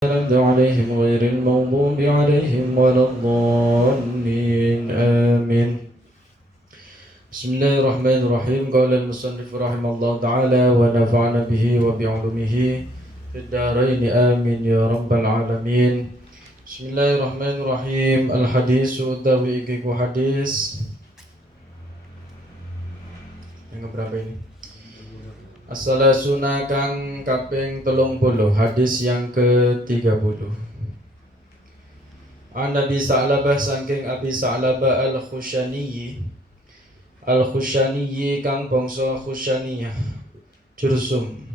عليهم غير المغضوب عليهم ولا الضالين آمين. بسم الله الرحمن الرحيم. قال المصنف رحمه الله تعالى ونفعنا به وبعلومه في الدارين آمين يا رب العالمين. بسم الله الرحمن الرحيم. الحديث utawi iki ku hadis yang berapa ini? As-salasuna kang kaping 30, hadis yang ke-30. An Nabi Sa'labah saking Abi Sa'labah Al-Khushani kang bangsa Khushaniyah Jursum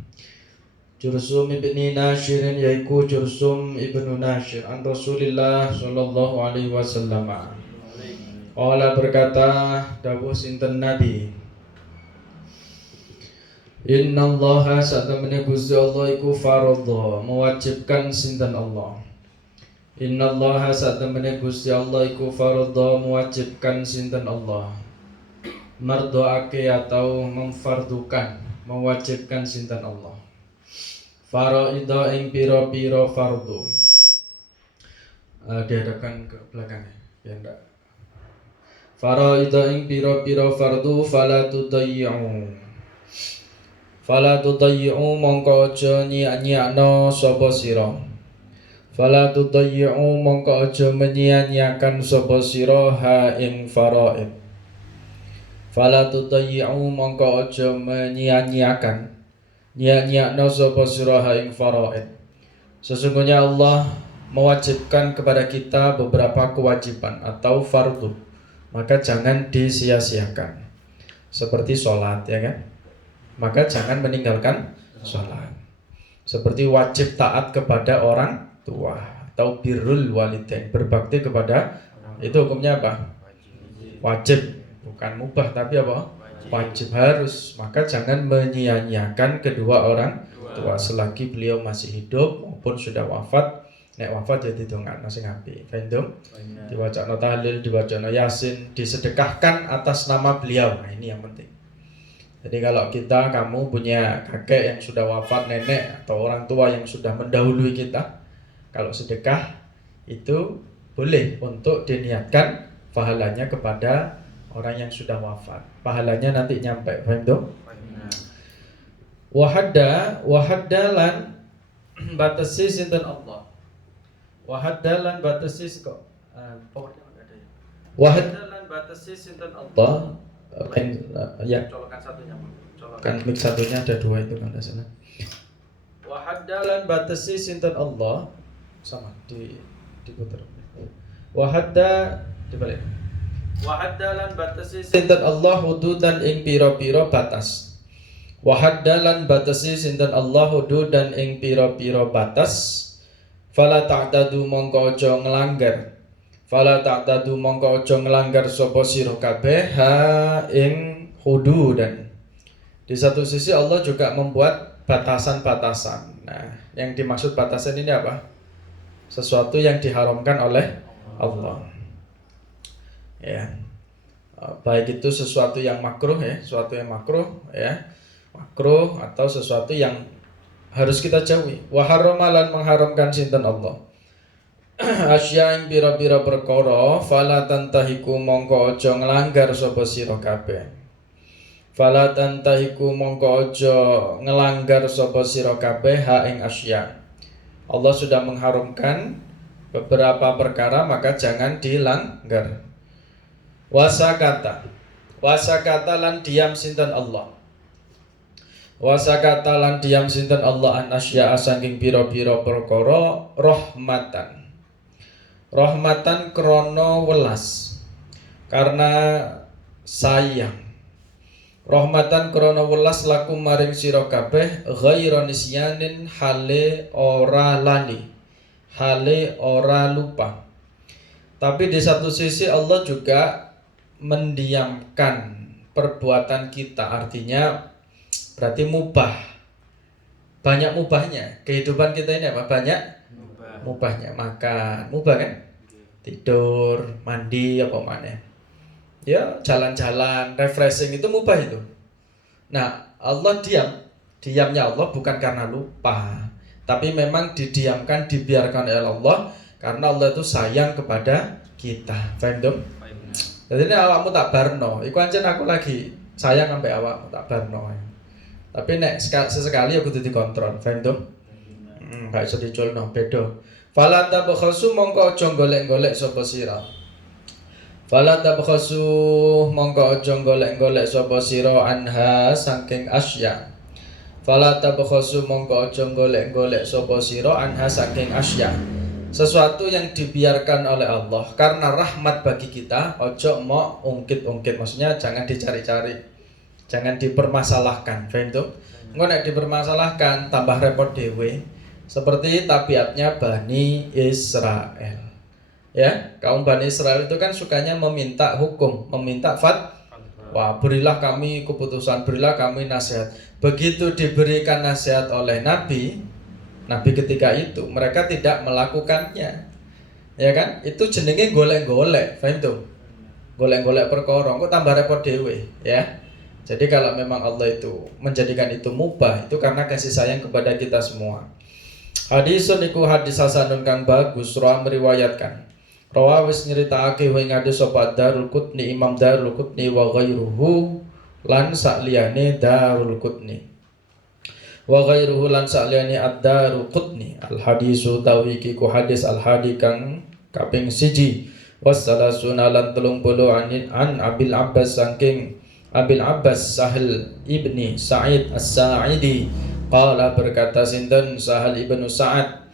ibni Nashirin yaiku Jursum ibnu Nashir an Rasulillah sallallahu alaihi wasallam. Allah berkata dawuh sinten Nabi, Inna allaha satamene Gusti Allah iku faradha mewajibkan sinten Allah. Inna allaha satamene Gusti Allah iku faradha mewajibkan sinten Allah. Mardoake atau memfardukan, mewajibkan sinten Allah. Faraida ing pira-pira fardu. Dihadapkan ke belakang ya enggak. Faraida ing pira-pira fardu fala tudayyi'u mongko aja nyiak-nyiakno sapa sira. Fala tudayyi'u mongko aja menyia-nyiakan sapa sira ha ing faraid. Fala tudayyi'u mongko aja menyia-nyiakan nyiak-nyiakno sapa sira ha ing faraid. Sesungguhnya Allah mewajibkan kepada kita beberapa kewajiban atau fardu, maka jangan disia-siakan. Seperti sholat ya kan? Maka jangan meninggalkan sholat. Seperti wajib taat kepada orang tua atau birrul walidain, berbakti kepada, itu hukumnya apa? Wajib, bukan mubah tapi apa? Wajib, harus. Maka jangan menyia-nyiakan kedua orang tua selagi beliau masih hidup maupun sudah wafat. Nek wafat jadi dongakno sing apik. Faham? Diwacana tahlil, diwacana yasin, disedekahkan atas nama beliau. Nah, ini yang penting. Jadi kalau kamu punya kakek yang sudah wafat, nenek atau orang tua yang sudah mendahului kita, kalau sedekah itu boleh untuk diniatkan pahalanya kepada orang yang sudah wafat. Pahalanya nanti nyampe, paham tuh? Wahadda lan batasi sinten Allah. Wahadda lan batasi kok. Wahadda lan batasi sinten Allah. Ya, colokan satunya, kan mic satunya ada dua itu kan sana. Wahaddalan batasi sinten Allah sama diputar. Wahadda dibalik. Wahaddalan batasi sinten Allah hududan ing pira-pira batas. Wahaddalan batasi sinten Allah hududan ing pira-pira batas. Fala ta'tadu mongko aja nglanggar. Fala ta'tadu mongko aja nglanggar sapa sira kabeh ha ing hududan. Di satu sisi Allah juga membuat batasan-batasan. Nah, yang dimaksud batasan ini apa? Sesuatu yang diharamkan oleh Allah. Ya. Baik itu sesuatu yang makruh ya, sesuatu yang makruh ya. Makruh atau sesuatu yang harus kita jauhi. Wa haramalan mengharamkan sinten Allah. Asya ing pira-pira perkara fala tantahiku mongko aja nglanggar sapa sira kabeh. Fala tantahiku mongko aja nglanggar sapa sira kabeh ha ing asya. Allah sudah mengharumkan beberapa perkara maka jangan dilanggar. Wasakata lan diam sinten Allah. Wasakata lan diam sinten Allah an asya saking pira-pira perkara rahmatan krono welas karena sayang. Rahmatan krono welas laku maring sira kabeh ghairu nisyanin hale ora lali, hale ora lupa. Tapi di satu sisi Allah juga mendiamkan perbuatan kita, artinya berarti mubah. Banyak mubahnya. Kehidupan kita ini apa? Banyak mubahnya. Makan, mubah kan? Tidur, mandi, apa mana? Ya, jalan-jalan, refreshing itu mubah itu. Nah, Allah diamnya Allah bukan karena lupa, Tapi memang didiamkan, dibiarkan oleh Allah karena Allah itu sayang kepada kita. Paham dong? Jadi ini awakmu tak barno, iku ancen aku lagi sayang sampai awakmu tak barno. Tapi nek sesekali aku kudu dikontrol, paham dong? Gak iso diculno, beda. Fala tabkhasu mongko aja golek-golek sapa sira. Fala tabkhasu mongko aja golek-golek sapa sira anha saking asya. Fala tabkhasu mongko aja golek-golek sapa sira anha saking asya. Sesuatu yang dibiarkan oleh Allah karena rahmat bagi kita, ojo mau ungkit-ungkit, maksudnya jangan dicari-cari, jangan dipermasalahkan, paham tuh? Engko nek dipermasalahkan tambah repot dewe. Seperti tabiatnya Bani Israel. Ya, kaum Bani Israel itu kan sukanya meminta hukum, meminta fatwa. Berilah kami keputusan, berilah kami nasihat. Begitu diberikan nasihat oleh Nabi ketika itu mereka tidak melakukannya. Ya kan? Itu jenenge golek-golek, paham tuh? Golek-golek perkara, kok tambah repot dewe, ya. Jadi kalau memang Allah itu menjadikan itu mubah, itu karena kasih sayang kepada kita semua. Hadisun iku hadis hasanun kang bagus, rawi meriwayatkan. Rawi wis nyritakake wa ing hadis sapa Darul Qutni, Imam Darul Qutni wa ghairuhu lan sakliyane Darul Qutni. Wa ghairuhu lan sakliyane ad-Darul Qutni. Al hadisu tawiki ku hadis al hadi kang kaping 1. Wassalasuna lan 30 an Abil Abbas saking Abil Abbas Sahal ibni Sa'id As-Sa'idi. Qala berkata sinten Sahal ibnu Sa'ad,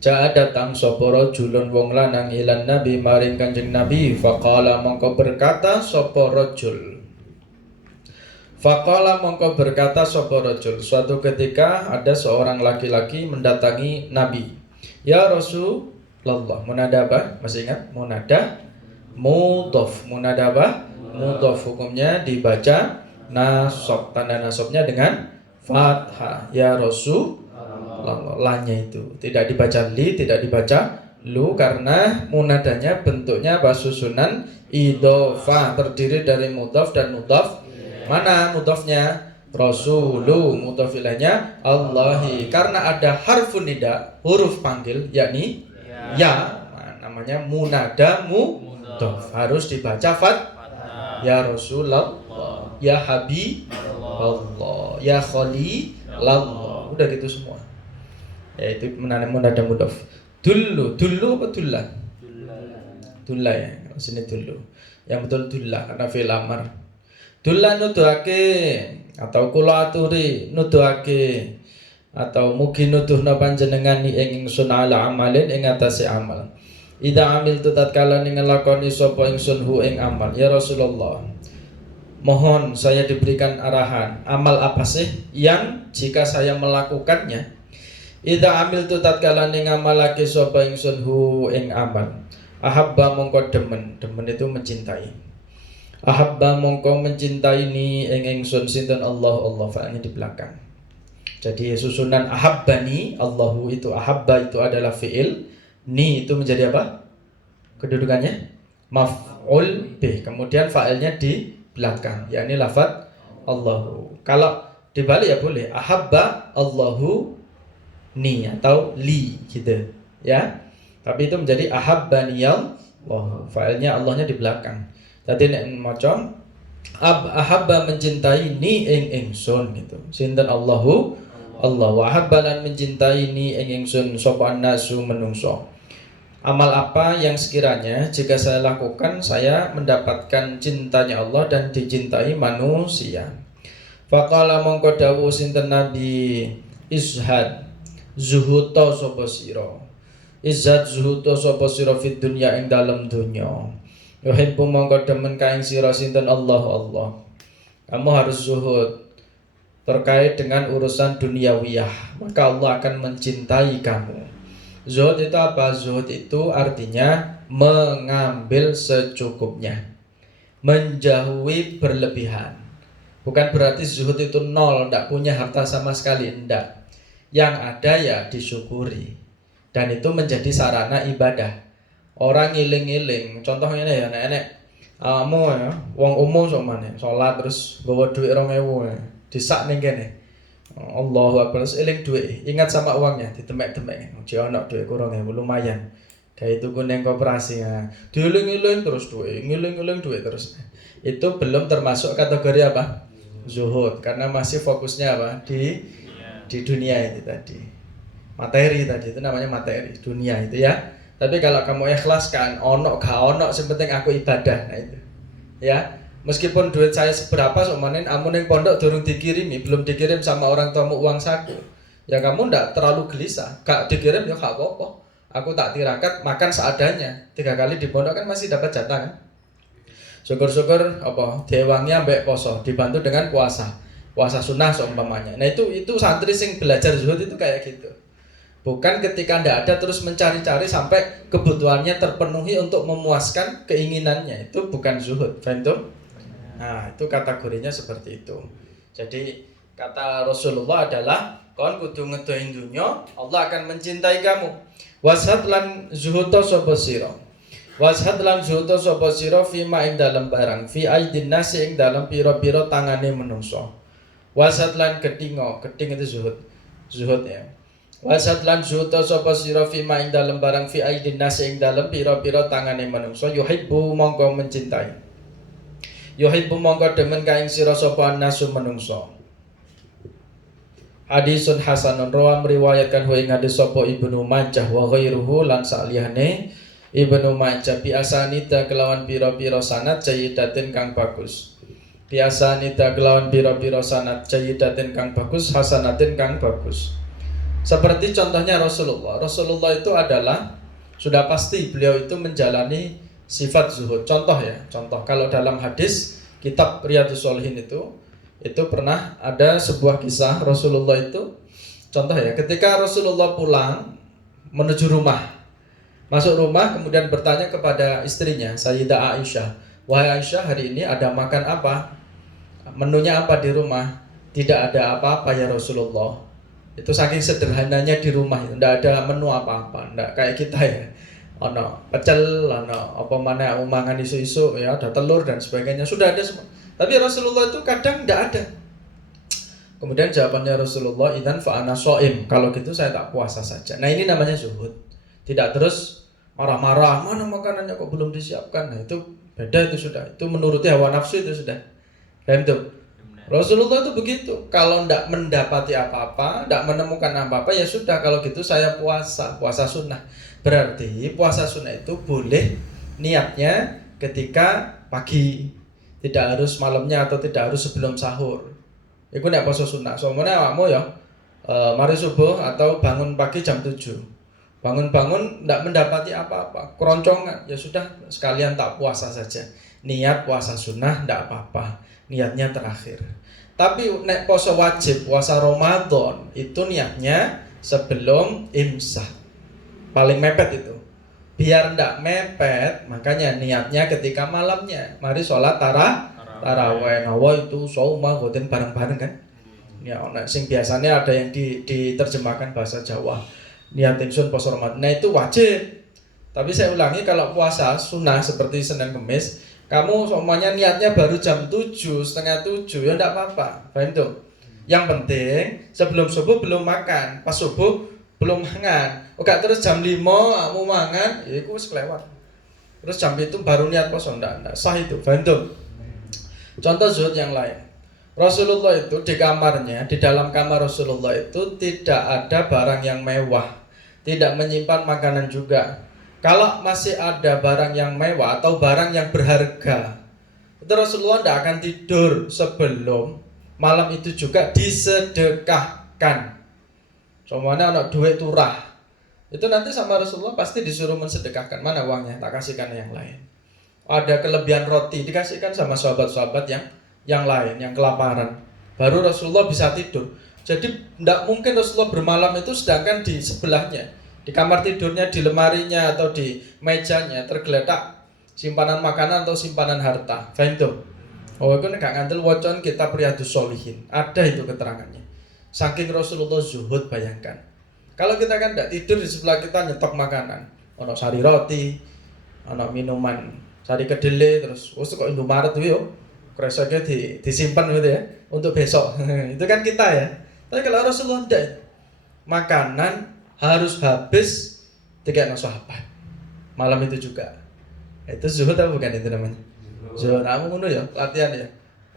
ja datang sapa rajulun wong lanang ilan Nabi maring Kanjeng Nabi, faqala mongko berkata sapa rajul. Faqala mongko berkata sapa rajul, suatu ketika ada seorang laki-laki mendatangi Nabi. Ya Rasulullah, munada apa? Masih ingat? Munada mudhaf. Munada apa? Mudhaf, hukumnya dibaca nasab, tanda nasabnya dengan fathah. Ya Rasulullah, lanya itu tidak dibaca li, tidak dibaca lu, karena munadanya bentuknya apa? Susunan idhofah, terdiri dari mudhaf dan mudhaf. Mana mudhafnya? Rasulu, mudhaf ilaihnya Allahi. Karena ada harfun nida, huruf panggil, yakni ya, namanya munada mudhaf, harus dibaca fathah. Ya Rasulullah, ya Habib Allah, ya Khalilallah, udah gitu semua. Ya itu munada mudhaf. Dulu apa dullah? Dullah ya, sini dulu. Yang betul dullah karena fi'il amar. Dullah nuduhake atau kula aturi nuduhake atau mugi nuduhna panjenengan ing ingsun ala amalin ing atase amal. Ida amil tu tatkala ning nglakoni sapa ingsun hu ing amal. Ya Rasulullah, mohon saya diberikan arahan, amal apa sih yang jika saya melakukannya, idza amiltu tatkala ning ngamalake sapa ingsun hu ing amal, ahabba mongko demen itu mencintai. Ahabba mongko mencintai ni ing ingsun sinten Allah fa'ani di belakang. Jadi susunan ahabbani Allahu itu, ahabba itu adalah fi'il, ni itu menjadi apa? Kedudukannya maf'ul bih, kemudian fa'ilnya di belakang, yakni lafaz Allahu. Kalau dibalik ya boleh ahabba Allahu ni atau li gitu ya. Tapi itu menjadi ahabbani Allah, fa'ilnya Allahnya di belakang. Tadi nek maca ahabba mencintai ni ing ingsun gitu. Sinten Allahu Allah, wa ahabba lan mencintai ni ing ingsun sapa nasu menungso. Amal apa yang sekiranya jika saya lakukan saya mendapatkan cintanya Allah dan dicintai manusia. Faqala mongko dawuh sinten Nabi, izhad zuhuto sapa sira. Izhad zuhuto sapa sira fid dunya ing dalem dunya. Yuhibbu mongko demen ka ing sira sinten Allah. Kamu harus zuhud terkait dengan urusan duniawiyah, maka Allah akan mencintai kamu. Zuhud itu apa? Zuhud itu artinya mengambil secukupnya, menjauhi berlebihan. Bukan berarti zuhud itu nol, tidak punya harta sama sekali, tidak. Yang ada ya disyukuri, dan itu menjadi sarana ibadah. Orang ngiling-ngiling, contohnya ya nenek awamu ya, wong umum sok maneh, salat terus nggawa dhuwit 2000 ya, disak ning kene. Allahu Akbar, eling duit, ingat sama uangnya, ditemek-temek, jauh nak duit kurang ya, lumayan. Kayak itu kuning koperasi ya, diuling-uling terus duit, ngiling-ngiling duit terus. Itu belum termasuk kategori apa? Zuhud, karena masih fokusnya apa? Di dunia itu tadi. Materi tadi, itu namanya materi, dunia itu ya. Tapi kalau kamu ikhlaskan, ono gak ono, penting aku ibadah, nah itu. Ya, meskipun duit saya seberapa somanen amun yang pondok durung dikirimi, belum dikirim sama orang tuamu uang saku, ya kamu ndak terlalu gelisah. Gak dikirim ya gak apa-apa, aku tak tirakat makan seadanya. 3 kali di pondok kan masih dapat jatah kan. Syukur-syukur apa dewangnya ambek poso dibantu dengan puasa sunnah seumpamanya. Nah itu santri sing belajar zuhud itu kayak gitu. Bukan ketika ndak ada terus mencari-cari sampai kebutuhannya terpenuhi untuk memuaskan keinginannya. Itu bukan zuhud, faham tuh? Nah, itu kategorinya seperti itu. Jadi kata Rasulullah adalah kon kudu ngedoin dunya, Allah akan mencintai kamu. Washad lan zuhuda sapa sira. Washad lan zuhuda sapa sira fi ma ing dalem barang, fi aidin nasi ing dalem pira-pira tangane menungso. Washad lan geding itu zuhud. Zuhud ya. Wasat lan zuhud sapa sira fi ma ing dalem barang fi aidin nas ing dalem pira-pira tangane manungsa yuhibbu mongko mencintai. Yuhibbu mongko demen ka ing sira sapa nasu manungsa. Hadisun hasanun rawa mriwayatkan ing hadis sapa Ibnu Majah wa ghairuhu lan saliyane Ibnu Majah biasanita kelawan pira-pira sanad sayyidatin kang bagus. Biasanita kelawan pira-pira sanad sayyidatin kang bagus, hasanatin kang bagus. Seperti contohnya Rasulullah itu adalah sudah pasti beliau itu menjalani sifat zuhud. Contoh kalau dalam hadis kitab Riyadhus Shalihin itu pernah ada sebuah kisah Rasulullah itu contoh ya, ketika Rasulullah pulang menuju rumah, masuk rumah kemudian bertanya kepada istrinya Sayyidah Aisyah, wahai Aisyah, hari ini ada makan apa? Menunya apa di rumah? Tidak ada apa-apa ya Rasulullah. Itu saking sederhananya di rumah itu, tidak ada menu apa-apa, tidak kayak kita ya. Ono pecel, ono apa mana umangan isu-isu ya, ada telur dan sebagainya, sudah ada semua. Tapi Rasulullah itu kadang tidak ada. Kemudian jawabannya Rasulullah, idzan fa ana shaim. Kalau gitu saya tak puasa saja. Nah ini namanya zuhud. Tidak terus marah-marah, mana makanannya kok belum disiapkan. Nah itu beda, itu sudah. Itu menuruti hawa nafsu, itu sudah. Paham tuh? Rasulullah itu begitu. Kalau tidak mendapati apa-apa, tidak menemukan apa-apa, ya sudah, kalau gitu saya puasa sunnah. Berarti puasa sunnah itu boleh niatnya ketika pagi, tidak harus malamnya atau tidak harus sebelum sahur. Itu nek puasa sunnah. Soalnya awakmu ya mari subuh atau bangun pagi jam 7. Bangun-bangun tidak mendapati apa-apa, keroncongan, ya sudah sekalian tak puasa saja. Niat puasa sunnah tidak apa-apa, niatnya terakhir. Tapi nek puasa wajib, puasa Ramadan itu niatnya sebelum imsak. Paling mepet itu. Biar ndak mepet, makanya niatnya ketika malamnya. Mari sholat tarawih. Nawa itu saumah goten bareng-bareng kan. Ya, nek sing biasanya ada yang diterjemahkan bahasa Jawa. Niat ingsun puasa Ramadan. Nah itu wajib. Tapi saya ulangi, kalau puasa sunnah seperti Senin Kemis, kamu semuanya niatnya baru jam 7, setengah 7, ya enggak apa-apa. Paham tuh? Yang penting sebelum subuh belum makan, pas subuh belum mangan. Oke, terus jam 5 kamu mangan, ya itu wis kelewat. Terus jam itu baru niat puasa, enggak sah itu. Paham tuh? Contoh zuhud yang lain. Rasulullah itu di kamarnya, di dalam kamar Rasulullah itu tidak ada barang yang mewah, tidak menyimpan makanan juga. Kalau masih ada barang yang mewah atau barang yang berharga, itu Rasulullah tidak akan tidur sebelum malam itu juga disedekahkan. Semuanya anak duit turah, itu nanti sama Rasulullah pasti disuruh mensedekahkan. Mana uangnya? Tak kasihkan yang lain. Ada kelebihan roti, dikasihkan sama sahabat-sahabat yang lain, yang kelaparan. Baru Rasulullah bisa tidur. Jadi tidak mungkin Rasulullah bermalam itu sedangkan di sebelahnya, di kamar tidurnya, di lemarinya atau di mejanya tergeletak simpanan makanan atau simpanan harta. Faham tuh? Oh, itu gak ngantel wacon kitab Riyadhus Shalihin. Ada itu keterangannya. Saking Rasulullah zuhud, bayangkan. Kalau kita kan tidak tidur, di sebelah kita nyetok makanan. Ono sari roti, ono minuman sari kedelai, terus kok Indomaret tuh yo. Kreseknya disimpan gitu ya untuk besok. Itu kan kita ya. Tapi kalau Rasulullah tidak, makanan harus habis 3 sahabat. Malam itu juga. Itu zuhud apa bukan itu namanya? Zuhud. Kamu ngono ya, latihan ya.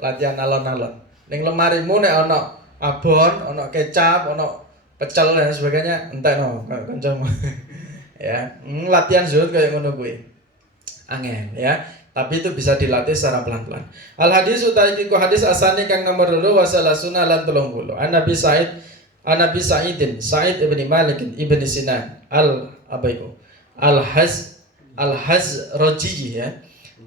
Latihan alon-alon. Ning lemarimu nek ana abon, ana kecap, ana pecel dan sebagainya, entekno kancamu. Ya, latihan zuhud kayak ngono kuwi. Angel ya. Tapi itu bisa dilatih secara pelan-pelan. Al hadis utawi iku hadis asani kang nomor 2 wasalasuna lan 30. An Nabi Sa'idin Sa'id ibn Malik ibn Sinan Al-Hazraji ya.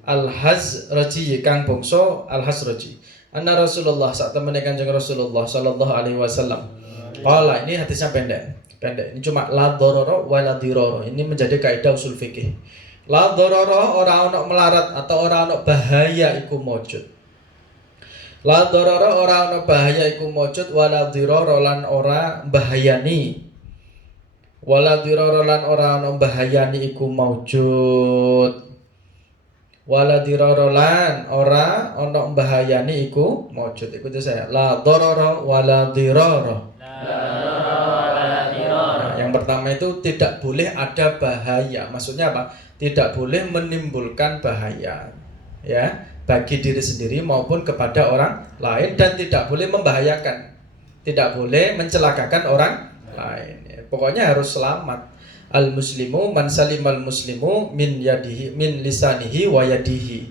Al-Hazraji kang bangsa Al-Hazraji. Anna Rasulullah saat temene Kanjeng Rasulullah sallallahu alaihi wasallam. Qala, ini hadisnya pendek. Ini cuma la dharara wa la dirara. Ini menjadi kaidah usul fikih. La dharara ora ana melarat atau ora ana bahaya iku maujud. La dharara ora ana bahaya iku maujud wala dirara lan ora bahayani. Wala dirara lan ora ana bahayani iku maujud. Wala dirara lan ora ana bahayani iku maujud. Ikuti saya. La dharara wala dirara. Yang pertama itu tidak boleh ada bahaya. Maksudnya apa? Tidak boleh menimbulkan bahaya ya bagi diri sendiri maupun kepada orang lain, dan tidak boleh membahayakan, tidak boleh mencelakakan orang lain ya. Pokoknya harus selamat. Al muslimu man salimal muslimu min yadihi min lisanihi wa yadihi.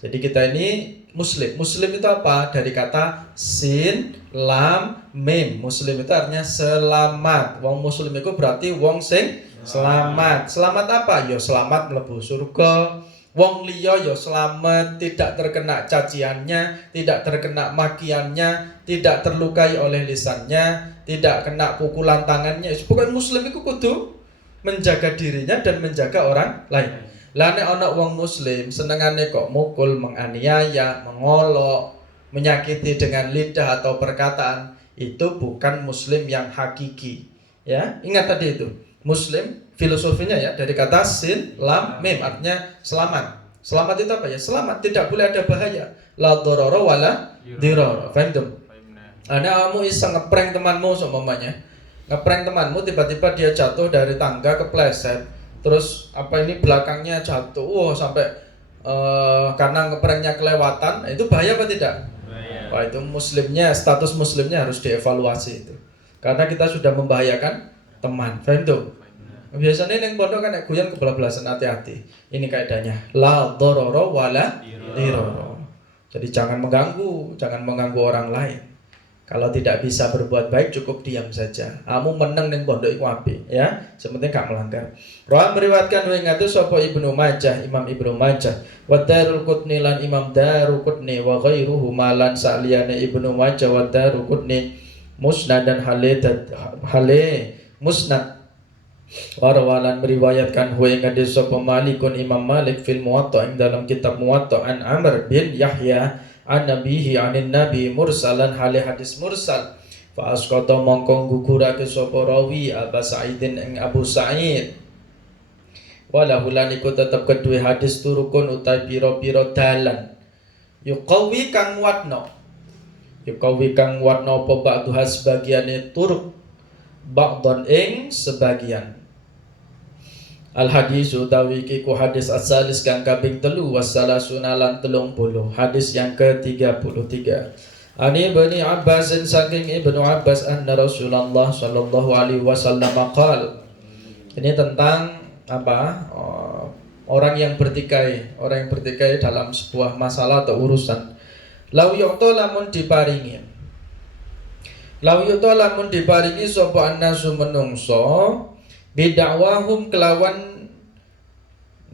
Jadi kita ini muslim. Muslim itu apa? Dari kata sin, lam, mim. Muslim itu artinya selamat. Wong muslim itu berarti wong sing selamat. Selamat apa? Ya selamat mlebu surga. Wong liya ya selamat, tidak terkena caciannya, tidak terkena makiannya, tidak terlukai oleh lisannya, tidak kena pukulan tangannya. Pokoknya muslim itu kudu menjaga dirinya dan menjaga orang lain. Lah nek ana wong muslim senengane kok mukul, menganiaya, mengolok, menyakiti dengan lidah atau perkataan, itu bukan muslim yang hakiki. Ya, ingat tadi itu. Muslim filosofinya ya dari kata sin, lam, mim artinya selamat. Selamat itu apa ya? Selamat, tidak boleh ada bahaya. La dharara wala dirara. Paham tuh? Ada kamu iseng ngeprank temanmu seumpamanya. Ngeprank temanmu tiba-tiba dia jatuh dari tangga kepleset. Terus apa ini belakangnya jatuh. Sampai karena ngepranknya kelewatan, itu bahaya apa tidak? Bahaya. Wah, itu muslimnya, status muslimnya harus dievaluasi itu. Karena kita sudah membahayakan teman, paham tuh? Biasanya yang pondok kan guyon kebablasan, hati-hati. Ini kaidahnya la dharara wala dirara. Jadi jangan mengganggu orang lain. Kalau tidak bisa berbuat baik cukup diam saja. Kamu meneng ning pondok iku apik ya. Sepenting gak melanggar. Rawi meriwayatkan wa ingatu sapa Ibnu Majah, Imam Ibnu Majah, wa Daruqutni lan Imam Daruqutni wa ghairuhu malan saliyane Ibnu Majah wa Daruqutni musnad dan hale musnad warawalan meriwayatkan huwa ing hadis sapa Malikun Imam Malik fil Muwatta ing dalam kitab Muwatta an Amr bin Yahya an nabihi anin nabi mursalan hale hadis mursal fa asqata mongko gugurake sapa rawi Abu Sa'idin ing Abu Sa'id wala hulan iku tetep kedue hadis turukun utai pira-pira dalan yuqawi kang watno apa ba'du hasbagiane turuk ba'don ing sebagian. Al hadis utawi iku hadis asalis kang kaping 3 wasalasuna lan 30. Hadis yang ke-33. Ani Ibnu Abbas saking Ibnu Abbas anna Rasulullah sallallahu alaihi wasallam qala. Ini tentang apa? Orang yang bertikai dalam sebuah masalah atau urusan. Lau yu'ta lamun diparingi sapa annasu menungso bidakwahum kelawan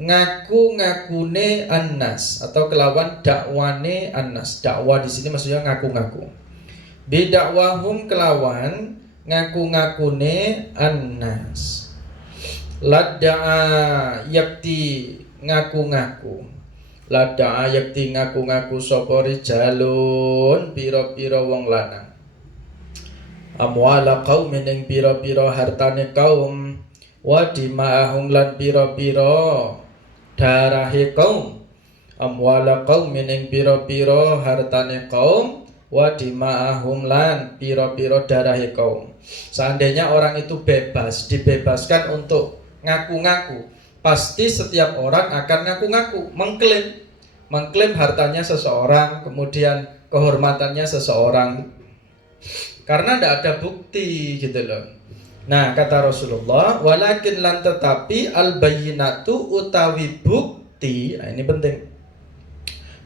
ngaku-ngakune annas atau kelawan dakwane annas. Dakwah di sini maksudnya ngaku-ngaku. Bidakwahum kelawan ngaku-ngakune annas. Ladda'a yakti ngaku-ngaku. Ladda'a yakti ngaku-ngaku sapa rijalun pira-pira wong lanang. Amwala qaumin ing pira-pira hartane kaum wa dima'ahum lan pira-pira darahe kaum. Amwala qaumin ing pira-pira hartane kaum wa dima'ahum lan piro-piro darahe kaum. Seandainya orang itu dibebaskan untuk ngaku-ngaku, pasti setiap orang akan ngaku-ngaku, mengklaim hartanya seseorang, kemudian kehormatannya seseorang, karena tidak ada bukti gitu loh. Nah, kata Rasulullah, walakin lan tetapi al-bayyinatu utawi bukti. Nah, ini penting.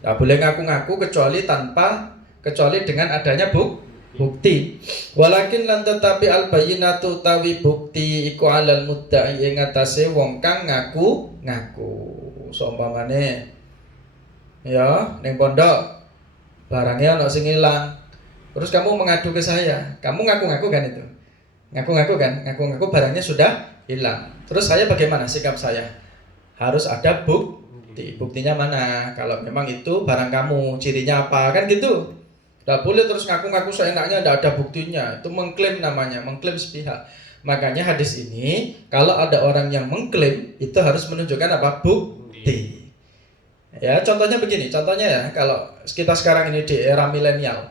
Tidak boleh ngaku-ngaku kecuali dengan adanya bukti. Walakin lan tetapi al-bayyinatu utawi bukti iku alal mudda'i ing atase wong kang ngaku-ngaku. Seumpamane ya ning pondok barangnya ono sing ilang. Terus kamu mengadu ke saya. Kamu ngaku-ngaku kan itu? Ngaku-ngaku kan? Ngaku-ngaku barangnya sudah hilang. Terus saya bagaimana sikap saya? Harus ada bukti. Buktinya mana? Kalau memang itu barang kamu, cirinya apa? Kan gitu. Tidak boleh terus ngaku-ngaku seenaknya, tidak ada buktinya. Itu mengklaim namanya, mengklaim sepihak. Makanya hadis ini, kalau ada orang yang mengklaim, itu harus menunjukkan apa? Bukti. Ya, contohnya begini. Contohnya ya, kalau kita sekarang ini di era milenial,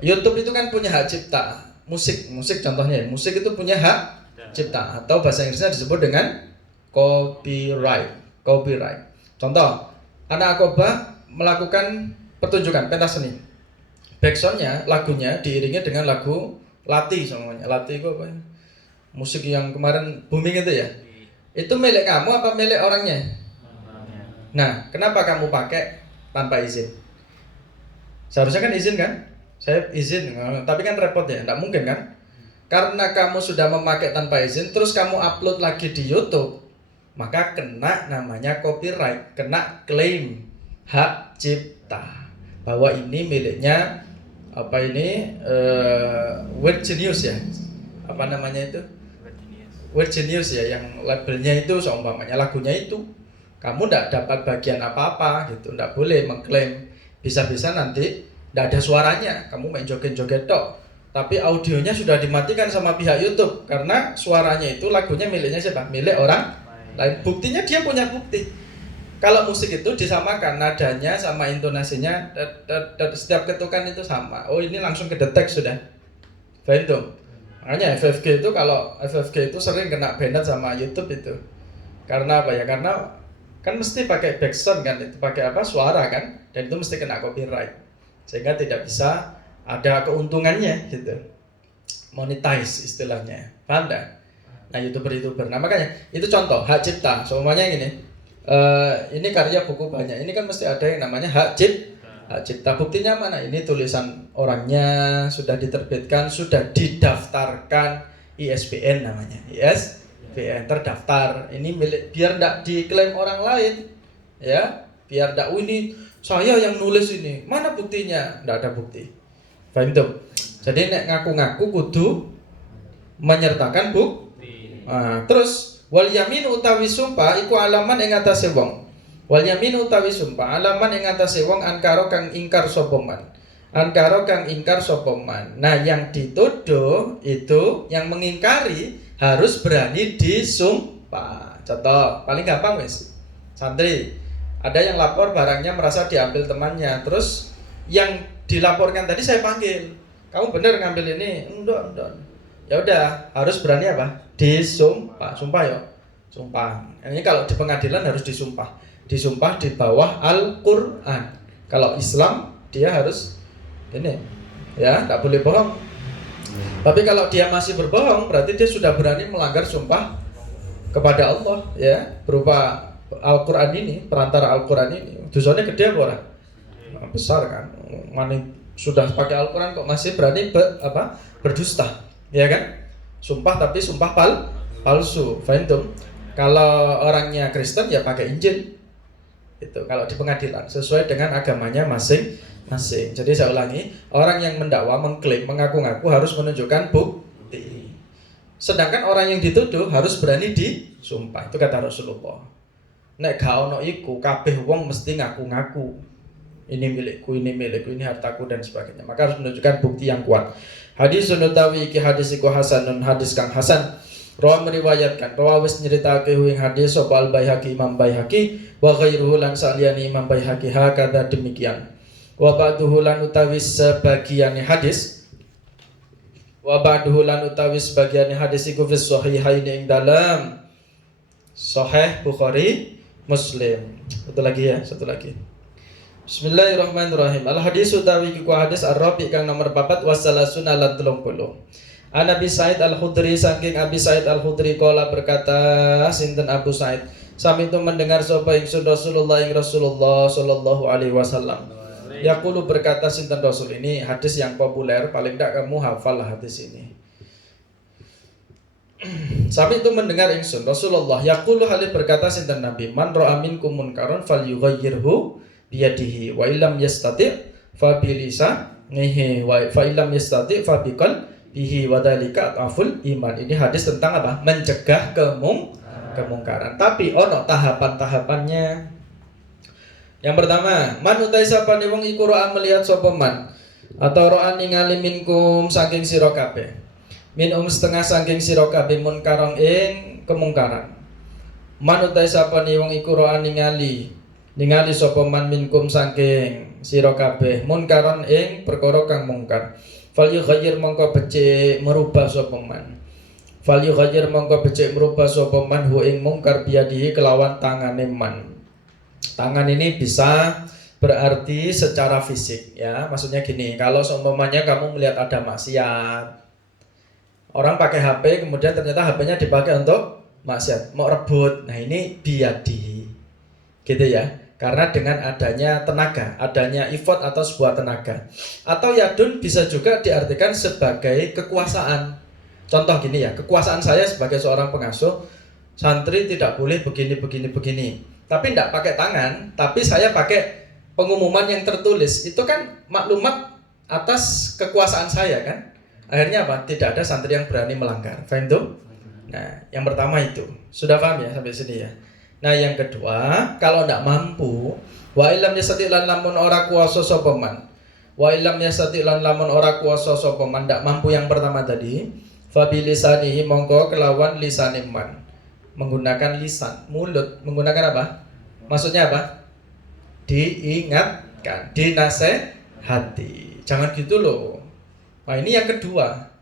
YouTube itu kan punya hak cipta. Musik contohnya ya. Musik itu punya hak cipta, atau bahasa Inggrisnya disebut dengan copyright. Contoh, anak akobah melakukan pertunjukan pentas seni. Backsoundnya, lagunya diiringi dengan lagu Lati semuanya. Lati itu apa? Musik yang kemarin booming itu ya. Itu milik kamu apa milik orangnya? Nah, kenapa kamu pakai tanpa izin? Seharusnya kan izin kan? Saya izin, tapi kan repot ya, tidak mungkin kan? Karena kamu sudah memakai tanpa izin, terus kamu upload lagi di YouTube, maka kena namanya copyright, kena klaim hak cipta, bahwa ini miliknya Word Genius ya, apa namanya itu? Word Genius ya, yang labelnya itu seumpamanya lagunya itu, kamu tidak dapat bagian apa-apa gitu, tidak boleh mengklaim, bisa-bisa nanti tidak ada suaranya, kamu main joget-joget tok, tapi audionya sudah dimatikan sama pihak YouTube karena suaranya itu lagunya miliknya siapa? Milik orang lain. Buktinya dia punya bukti. Kalau musik itu disamakan nadanya sama intonasinya, setiap ketukan itu sama. Oh, ini langsung kedetek sudah. Faham tuh? Makanya FFG itu kalau FFG itu sering kena banned sama YouTube itu. Karena apa ya? Karena kan mesti pakai backsound kan, itu pakai apa? Suara kan, dan itu mesti kena copyright. Sehingga tidak bisa ada keuntungannya gitu, monetize istilahnya, paham tak? Nah, YouTuber. Nah, makanya itu contoh hak cipta. Semuanya ini karya buku banyak, ini kan mesti ada yang namanya hak cipta. Buktinya mana? Ini tulisan orangnya sudah diterbitkan, sudah didaftarkan ISBN namanya, ISBN terdaftar. Ini milik, biar tidak diklaim orang lain, ya, biar tidak ini saya yang nulis ini, mana buktinya? Tidak ada bukti. Paham tuh? Jadi nek ngaku-ngaku kudu menyertakan bukti. Nah, terus wal yamin utawi sumpah iku alaman ing atase wong. Wal yamin utawi sumpah alaman ing atase wong ankara kang ingkar sapa man. Nah, yang dituduh itu yang mengingkari harus berani disumpah. Contoh paling gampang wis. Santri ada yang lapor barangnya merasa diambil temannya, terus yang dilaporkan tadi saya panggil, kamu benar ngambil ini? Enggak. Ya udah, harus berani apa? Disumpah, sumpah. Ini kalau di pengadilan harus disumpah di bawah Al-Quran. Kalau Islam dia harus ini, ya, tidak boleh bohong. Tapi kalau dia masih berbohong, berarti dia sudah berani melanggar sumpah kepada Allah, ya, berupa Al-Quran ini, perantara Al-Quran ini. Dosanya gede apa orang? Besar kan. Mana sudah pakai Al-Quran kok masih berani berdusta, ya kan? Sumpah tapi sumpah palsu. Faham? Kalau orangnya Kristen ya pakai Injil. Itu kalau di pengadilan sesuai dengan agamanya masing-masing. Jadi saya ulangi, orang yang mendakwa, mengklaim, mengaku-ngaku harus menunjukkan bukti. Sedangkan orang yang dituduh harus berani disumpah. Itu kata Rasulullah. Nek gak ono iku, kabeh wong mesti ngaku-ngaku. Ini milikku, ini hartaku dan sebagainya. Maka harus menunjukkan bukti yang kuat. Hadis utawi iki hadis iku hasanun, hadis kang hasan. Rawi meriwayatkan, wis nyeritake ing hadis sapa Al-Baihaqi Imam Baihaqi wa ghairuhu lan saliyani Imam Baihaqi hakada demikian. Wa ba'duhu lan utawi sebagian hadis. Wa ba'duhu lan utawi sebagian hadis iku fi sahihaini ing dalam Sahih Bukhari Muslim. Satu lagi ya, satu lagi. Bismillahirrahmanirrahim. Al hadis utawi iku hadis ar-rabi kang nomor 4 wasalasuna lan 30. An Abi Sa'id Al-Khudri saking Abi Sa'id Al-Khudri qala berkata sinten Abu Sa'id sami itu mendengar sapa ingsun Rasulullah sallallahu alaihi wasallam. Yaqulu berkata sinten Rasul, ini hadis yang populer, paling tidak kamu hafal hadis ini. Sami itu mendengar ingsun Rasulullah yaqulu halih berkata sinten Nabi, man ra'a minkum munkaron falyughayyirhu biyadihi wa illam yastati' fa bilisanihi wa fa illam yastati' fa biqalbihi wa dzalika aful iman. Ini hadis tentang apa? Mencegah kemungkaran. Tapi ono tahapan-tahapannya. Yang pertama, man utai sapane wong iku ro'a melihat sapa man atau ro'a ningali minkum saking sira kabeh. Min setengah saking sira kabeh munkaron ing kemungkaran. Man utai sapane wong iku ro'a ningali sapa man minkum saking sira kabeh munkaron ing perkara kang mungkar. Fal yughayyir mongko becik merubah sapa man. Fal yughayyir mongko becik merubah sapa man hu ing mungkar biadihi kelawan tangane man. Tangan ini bisa berarti secara fisik ya. Maksudnya gini, kalau seumpamanya kamu melihat ada maksiat, orang pakai HP kemudian ternyata HP-nya dipakai untuk maksiat, mau rebut. Nah, ini biadi. Gitu ya. Karena dengan adanya tenaga, adanya effort atau sebuah tenaga. Atau yadun bisa juga diartikan sebagai kekuasaan. Contoh gini ya, kekuasaan saya sebagai seorang pengasuh, santri tidak boleh begini. Tapi tidak pakai tangan, tapi saya pakai pengumuman yang tertulis. Itu kan maklumat atas kekuasaan saya kan. Akhirnya apa? Tidak ada santri yang berani melanggar. Faham tuh? Nah, yang pertama itu. Sudah paham ya sampai sini ya. Nah, yang kedua, kalau tidak mampu, wa illam yastati lan lamun ora kuwasa sapa man. Wa illam yastati lan lamun ora kuwasa sapa man, tidak mampu yang pertama tadi, fa bilisanihi mongko kelawan lisane man. Menggunakan lisan, mulut, menggunakan apa? Maksudnya apa? Diingatkan, dinasehati. Jangan gitu loh. Nah, ini yang kedua.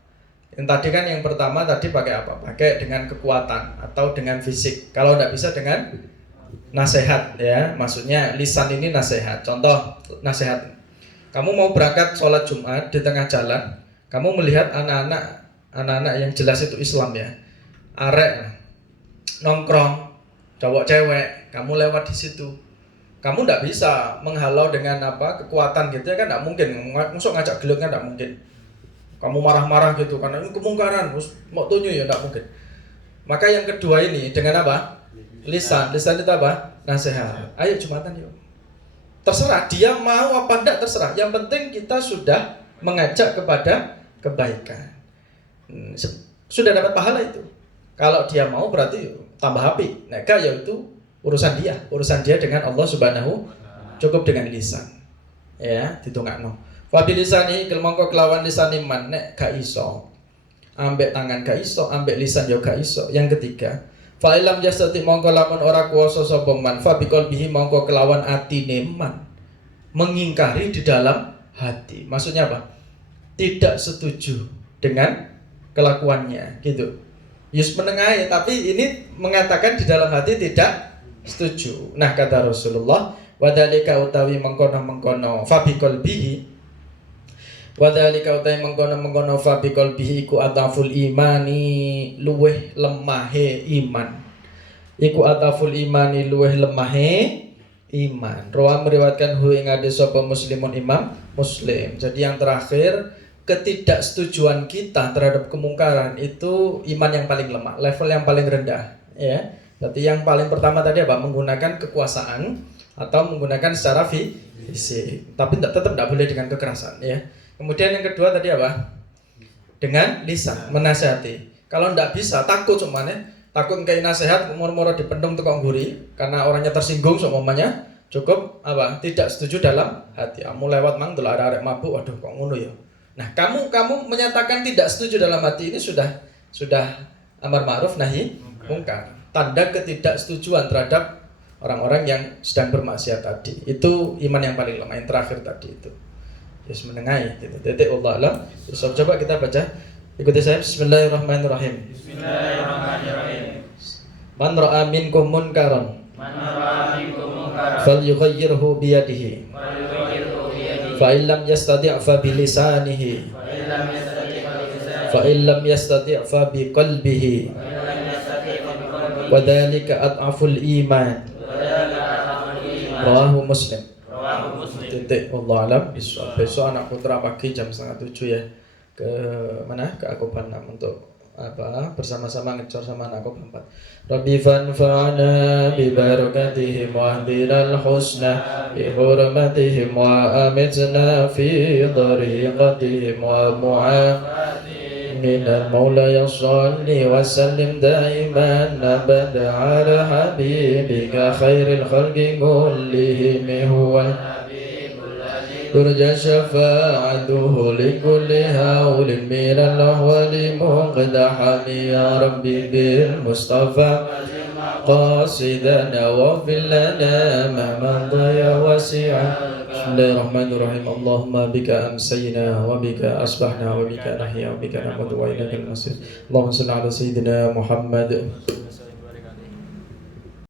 Yang tadi kan yang pertama tadi pakai apa? Pakai dengan kekuatan atau dengan fisik. Kalau tidak bisa dengan nasihat ya. Maksudnya lisan ini nasihat. Contoh nasihat. Kamu mau berangkat sholat Jumat di tengah jalan, kamu melihat anak-anak yang jelas itu Islam ya. Arek nongkrong, cowok cewek, kamu lewat di situ, kamu tidak bisa menghalau dengan apa kekuatan gitu ya kan, tidak mungkin. Masuk ngajak gelut kan tidak mungkin. Kamu marah-marah gitu karena ini kemungkaran, mau tunjuk ya tidak mungkin. Maka yang kedua ini dengan apa? Lisan itu apa? Nasihat. Ayo Jumatan yuk. Terserah dia mau apa tidak terserah. Yang penting kita sudah mengajak kepada kebaikan. Sudah dapat pahala itu. Kalau dia mau berarti tambah api. Nah, yaitu urusan dia dengan Allah Subhanahu, cukup dengan lisan. Ya, ditungakno. Fa bilisani kelmongko kelawan lisan iman nek gak iso. Ambek tangan gak iso, ambek lisan yo gak iso. Yang ketiga, fa ilam jasati mongko lamun ora kuwasa sapa man, fa biqalbihi mongko kelawan atine man. Mengingkari di dalam hati. Maksudnya apa? Tidak setuju dengan kelakuannya, gitu. Yus menengahi, tapi ini mengatakan di dalam hati tidak setuju. Nah, kata Rasulullah, wadhalika utawi mengkono fa biqalbihi, wadhalika utawi mengkono fa biqalbihi iku ataful imani, luweh lemahe iman. Iku ataful imani, luweh lemahe iman. Rawi meriwayatkan hu ing hadis sapa Muslimun Imam Muslim. Jadi yang terakhir, ketidaksetujuan kita terhadap kemungkaran itu iman yang paling lemah, level yang paling rendah ya. Berarti yang paling pertama tadi apa? Menggunakan kekuasaan atau menggunakan secara fisik. Tapi tetap tidak boleh dengan kekerasan ya. Kemudian yang kedua tadi apa? Dengan lisan, menasihati. Kalau tidak bisa, takut semuanya, takut kayak nasihat umur-umur dipendung tukang guri karena orangnya tersinggung semuanya, cukup apa? Tidak setuju dalam hati. Kamu lewat mang delok arek mabuk, waduh kok ngono ya. Nah, kamu menyatakan tidak setuju dalam hati ini sudah amar ma'ruf nahi mungkar. Tanda ketidaksetujuan terhadap orang-orang yang sedang bermaksiat tadi. Itu iman yang paling lemah, yang terakhir tadi itu. Yes, menengahi gitu. Titik Allah alam. So, coba kita baca. Ikuti saya. Bismillahirrahmanirrahim. Bismillahirrahmanirrahim. Man ra'a minkum munkaran falyughayyirhu biyadihi. Fa in lam yastati' fa bilisanihi. Fa in lam yastati' fa biqalbihi. Wa dzalika ad'aful iman. Rawahu Muslim. Titik Allah alam. Besok anak putra pagi jam 6:30 ya. Ke mana? Ke Akoban 6 untuk bersama-sama ngecor sama anak Akoban 4. Rabbi fanfa'na bi barakatihim wa hdinal husna bi hurmatihim wa amitna fi tariqatihim wa من المولى صل وسلم دائما أبدا على حبيبك خير الخلق كلهم هو ترجى شفاعته لكل هول من الأهوال مقدحا يا ربي بالمصطفى قاصدنا واغفر لنا ما مضى واسعا. Bismillahirrahmanirrahim. Allahumma bika amsayna wa bika asbahna wa bika nahya wa bika namutu wa ilaikal masir. Allahumma salli ala sayyidina Muhammad.